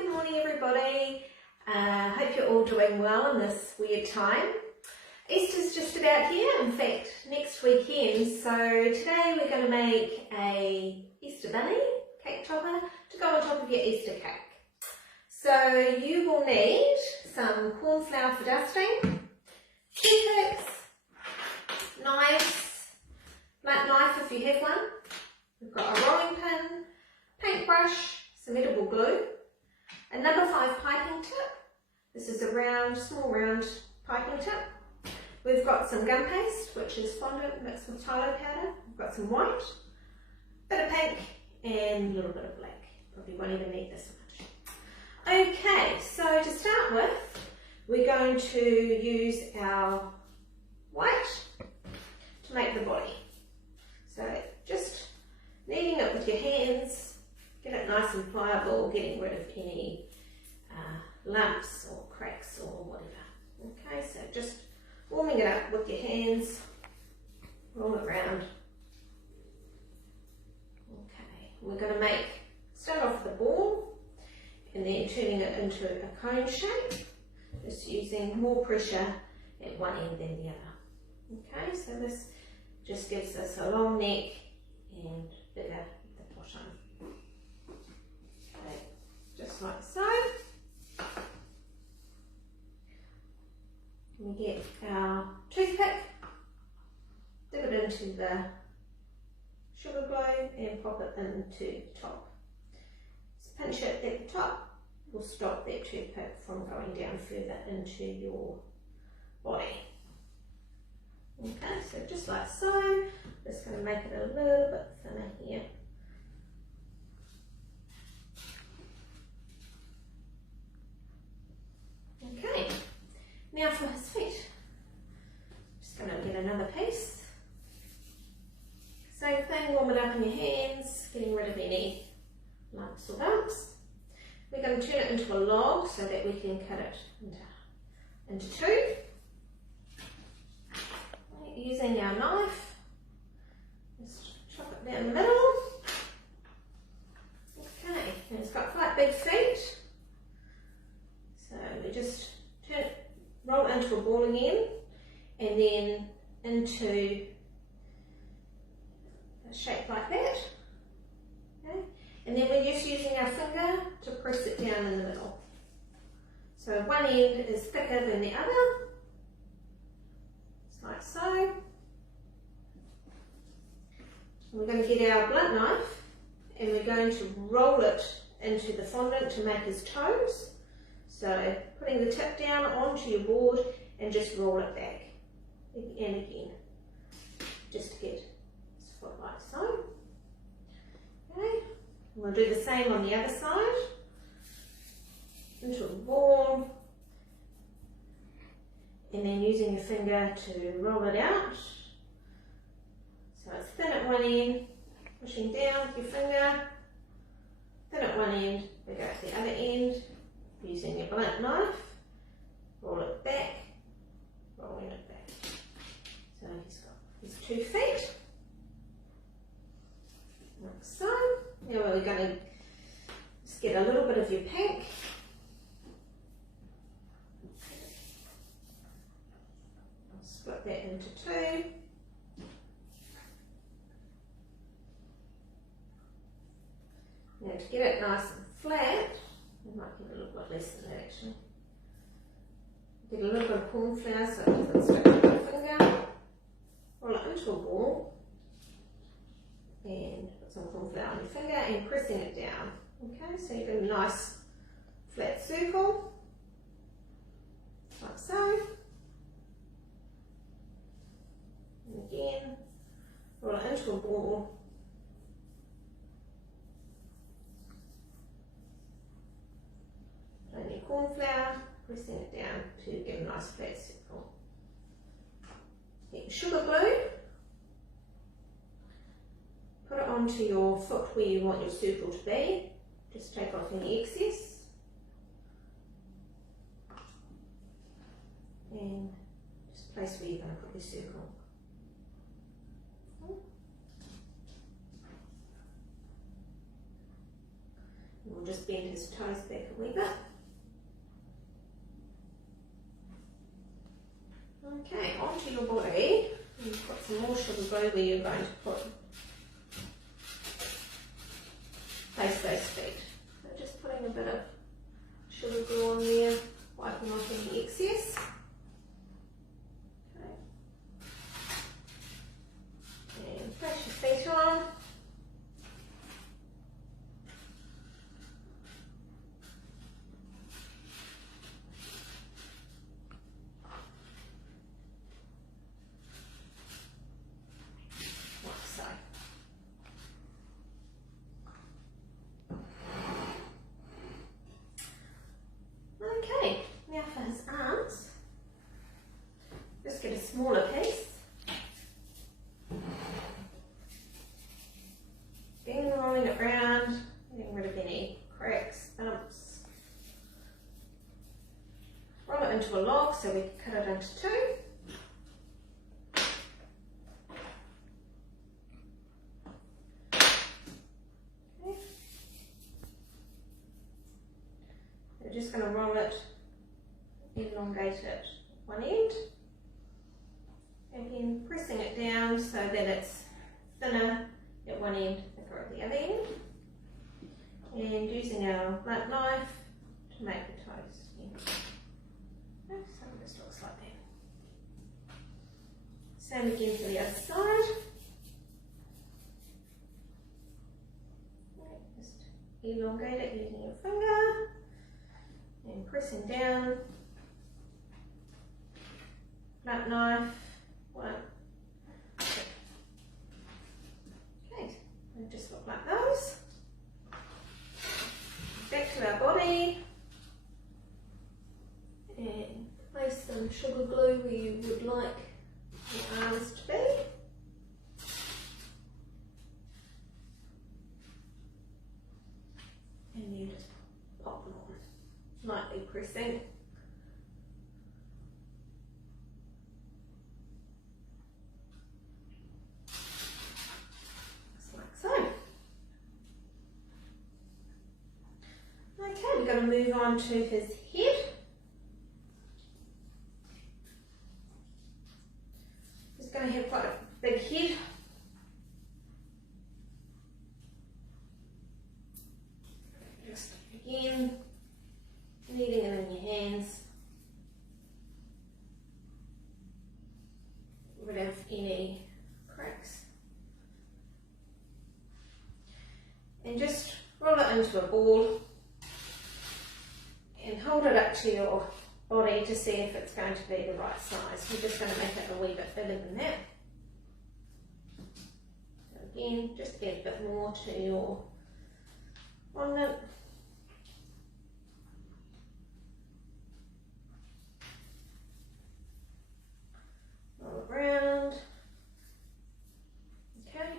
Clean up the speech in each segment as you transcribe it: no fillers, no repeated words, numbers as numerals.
good morning everybody. Hope you're all doing well in this weird time. Easter's just about here, in fact next weekend, so today we're going to make a Easter bunny cake topper to go on top of your Easter cake. So you will need some corn flour for dusting, toothpicks, knives, blunt knife if you have one. We've got a rolling pin, paintbrush, some edible glue, a number 5 piping tip. This is a round, small round piping tip. We've got some gum paste, which is fondant mixed with Tylo powder. We've got some white, bit of pink, and a little bit of black. Probably won't even need this much. Okay, so to start with, we're going to use our white to make the body. So just kneading it with your hands, get it nice and pliable, getting rid of any lumps or cracks or whatever. Okay, so just warming it up with your hands, roll it around. Okay, we're going to start off with a ball and then turning it into a cone shape, just using more pressure at one end than the other. Okay, so this just gives us a long neck and bigger at the bottom. Okay, just like so. We get our toothpick, dip it into the sugar glue and pop it into the top. Just pinch it at the top, will stop that toothpick from going down further into your body. Okay, so just like so, just going to make it a little bit thinner here. Okay, now for his feet. Just going to get another piece. Same thing, warm it up in your hands, getting rid of any lumps or bumps. We're going to turn it into a log so that we can cut it into two. Using our knife, just chop it down the middle. Okay, and it's got quite big feet, so we just roll it into a ball again, and then into a shape like that. Okay, and then we're just using our finger to press it down in the middle. So one end is thicker than the other. Like so. We're going to get our blunt knife and we're going to roll it into the fondant to make his toes. So putting the tip down onto your board and just roll it back and again, just to get his foot like so. Okay, we'll do the same on the other side. Into a ball. And then using your finger to roll it out. So it's thin at one end, pushing down with your finger, thin at one end, bigger at the other end, using your blunt knife, roll it back, rolling it back. So he's got his 2 feet, like so. Now we're going to just get a little bit of your pink. Split that into 2. Now to get it nice and flat, we might get a little bit less than that actually. Get a little bit of corn flour so it doesn't stick to your finger. Roll it into a ball and put some corn flour on your finger and pressing it down. Okay, so you get a nice flat circle, like so. And again, roll it into a ball. Add your corn flour, pressing it down to get a nice flat circle. Get your sugar glue. Put it onto your foot where you want your circle to be. Just take off any excess. And just place where you're going to put your circle. We'll just bend his toes back a wee bit. Okay, onto your body. You've got some more sugar glue where you're going to place those feet. So just putting a bit of sugar glue on there, wiping off any excess. Okay. And place your feet on. Okay, now for his arms, just get a smaller piece, again rolling it round, getting rid of any cracks, bumps, roll it into a log so we can cut it into two. We're just going to roll it, elongate it one end, again pressing it down so that it's thinner at one end, thicker at the other end, and using our blunt knife to make the toes again. Okay, so it just looks like that. Same again for the other side. Okay, just elongate it using your finger. And pressing down, blunt knife, one. Okay, they just look like those. Back to our body, and place some sugar glue where you would like your arms to be. And you just pop them on. Lightly pressing. Just like so. Okay, we're going to move on to his head. He's going to have quite a big head. Just again, kneading it in your hands without any cracks. And just roll it into a ball and hold it up to your body to see if it's going to be the right size. We're just going to make it a wee bit bigger than that. So again, just get a bit more to your fondant. Roll it around. Okay.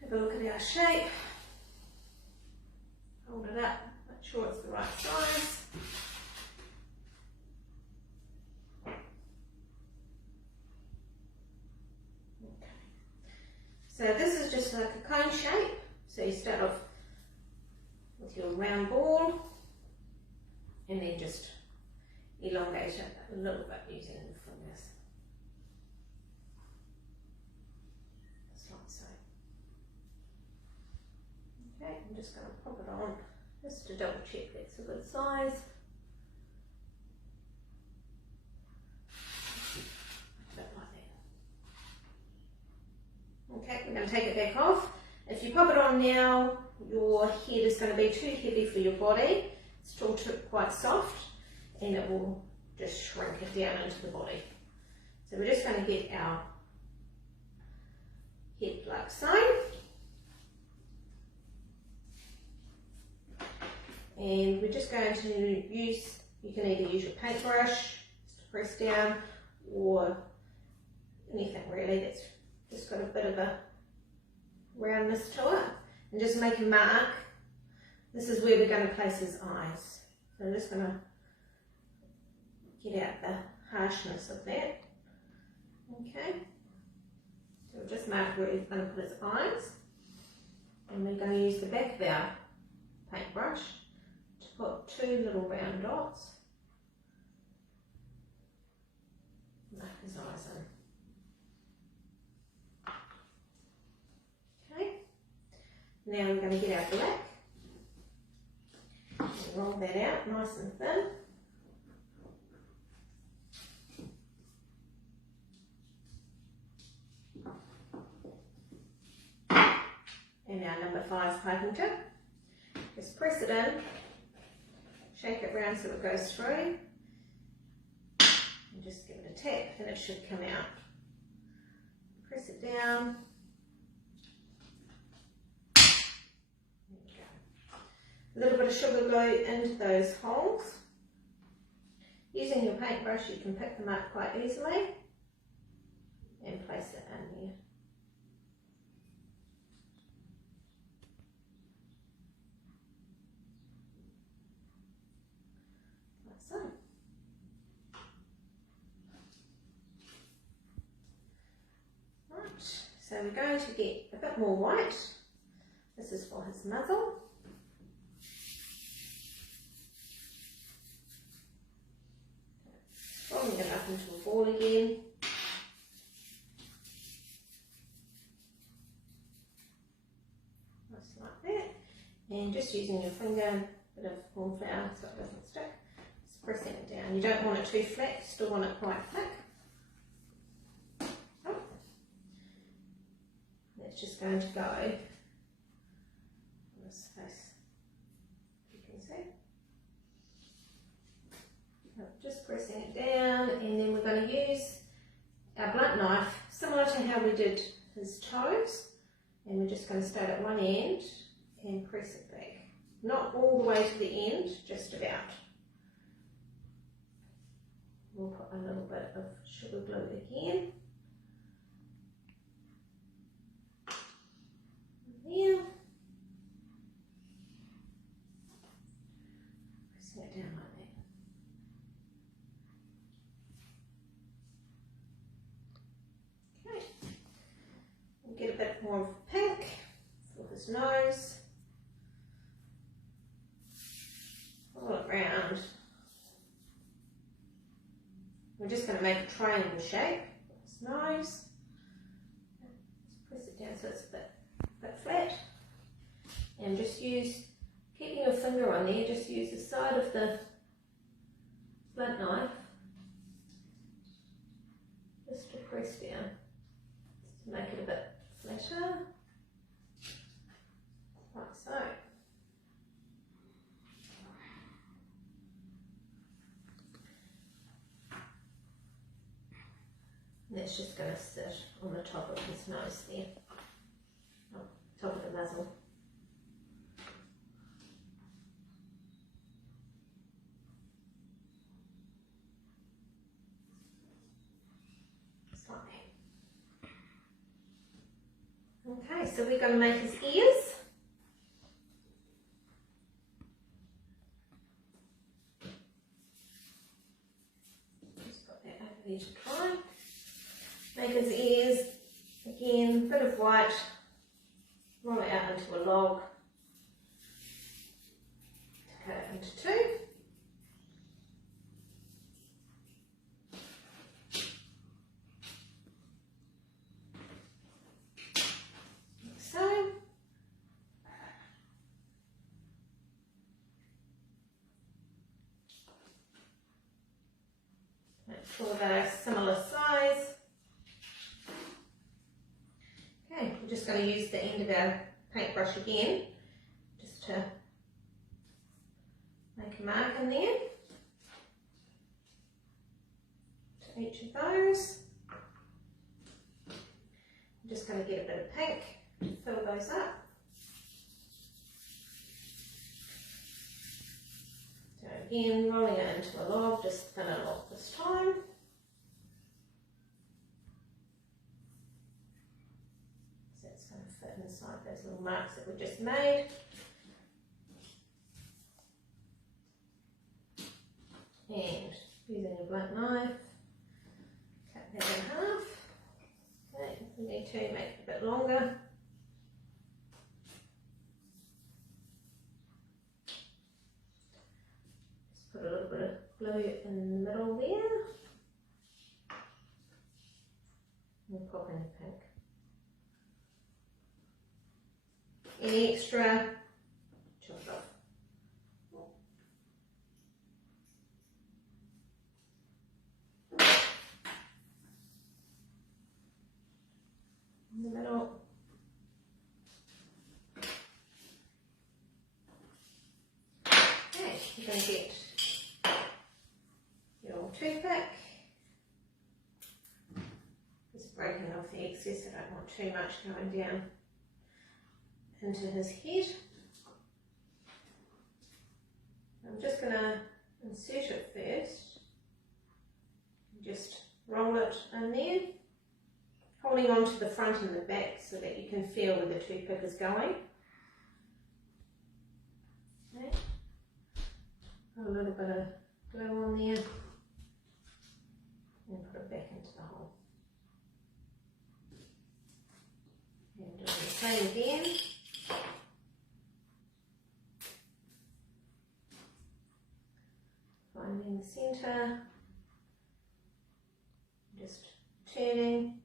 Have a look at our shape. Hold it up, make sure it's the right size. Okay. So this is just like a cone shape. So you start off with your round ball and then just elongate it a little bit using the fingers. Just like so. Okay, I'm just going to pop it on just to double check that's a good size. A bit like that. Okay, we're going to take it back off. If you pop it on now, your head is going to be too heavy for your body. It's still quite soft, and it will just shrink it down into the body. So we're just going to get our head like so. And we're just going to use, you can either use your paintbrush to press down, or anything really that's just got a bit of a roundness to it. And just make a mark. This is where we're going to place his eyes. So I'm just going to get out the harshness of that. Okay. So we'll just mark where he's going to put his eyes. And we're going to use the back of our paintbrush to put 2 little round dots. Mark his eyes in. Okay. Now we're going to get our black. Roll that out nice and thin. And our number 5 piping tip. Just press it in, shake it round so it goes through, and just give it a tap and it should come out. Press it down. There we go. A little bit of sugar glue into those holes. Using your paintbrush you can pick them up quite easily and place it in there. So we're going to get a bit more white. This is for his muzzle. Rolling it up into a ball again. Just like that. And just using your finger, a bit of corn flour so it doesn't stick. Just pressing it down. You don't want it too flat, you still want it quite thick. It's just going to go on this face, you can see. Just pressing it down, and then we're going to use our blunt knife, similar to how we did his toes, and we're just going to start at one end and press it back. Not all the way to the end, just about. We'll put a little bit of sugar glue again. There. Pressing it down like that. Okay. We'll get a bit more of pink for his nose. Pull it round. We're just going to make a triangle shape for his nose. Let's press it down so it's a bit flat, and just use, keeping your finger on there, just use the side of the blunt knife just to press down, just to make it a bit flatter, like so. And that's just going to sit on the top of his nose there. Top of the muzzle. Just like that. Okay, so we're going to make his ears. Just put that over there to dry. Make his ears, again, a bit of white. Roll it out into a log to cut it into 2. Like so. Make sure they're similar size. Okay, we're just going to use the end of our paintbrush again, just to make a mark in there to each of those. I'm just going to get a bit of pink to fill those up. So again, rolling it into a log, just thin it off this time. Fit inside those little marks that we just made. And using a blunt knife, cut that in half. Okay, we need to make it a bit longer. glue in the middle there. We'll pop in pink. Any extra, chop it off. In the middle. Okay, you're going to get your toothpick. Just breaking off the excess, I don't want too much going down into his head. I'm just going to insert it first. Just roll it in there, holding on to the front and the back so that you can feel where the toothpick is going. Okay. Put a little bit of glue on there and put it back into the hole. And doing the same again. Finding the centre, just turning,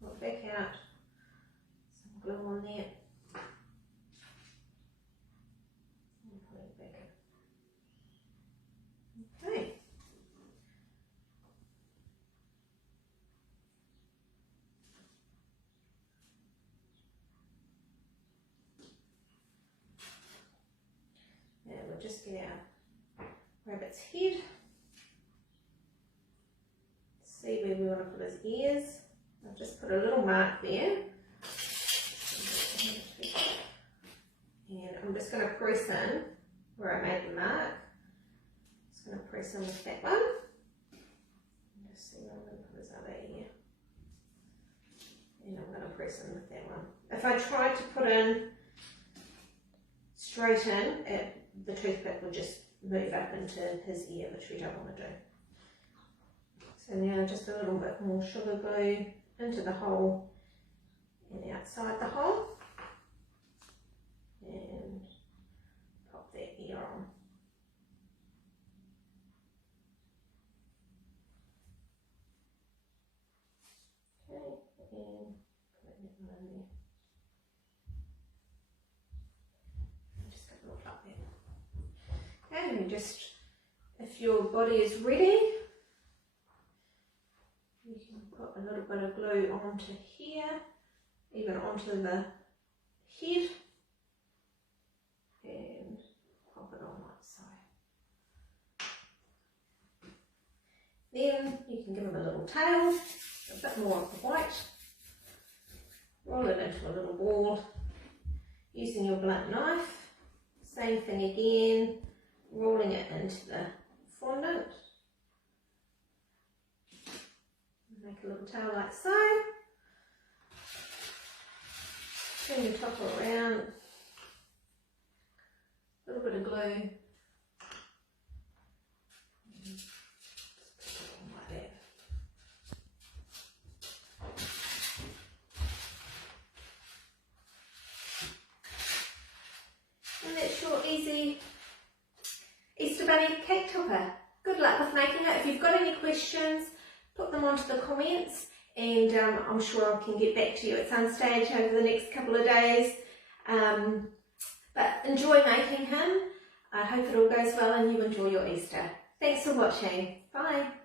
pull it back out, some glue on there, and put it back in. Okay. Now we'll just get our rabbit's head. See where we want to put his ears. I've just put a little mark there. And I'm just going to press in where I made the mark. Just going to press in with that one. And just see where I'm going to put his other ear. And I'm going to press in with that one. If I tried to put in straight in, the toothpick would just move up into his ear, which we don't want to do. So now just a little bit more sugar glue into the hole and outside the hole, and pop that ear on. Okay, and put that one in there. Just got to look up there. And just, if your body is ready, you can put a little bit of glue onto here, even onto the head, and pop it on like so. Then you can give him a little tail, a bit more of the white, roll it into a little ball using your blunt knife. Same thing again, rolling it into the fondant. Make a little tail like so. Turn your top around. A little bit of glue. Just put it on like that. And that's your easy Easter Bunny cake topper. Good luck with making it. If you've got any questions, put them onto the comments, and I'm sure I can get back to you at some stage over the next couple of days. But enjoy making him. I hope it all goes well and you enjoy your Easter. Thanks for watching. Bye.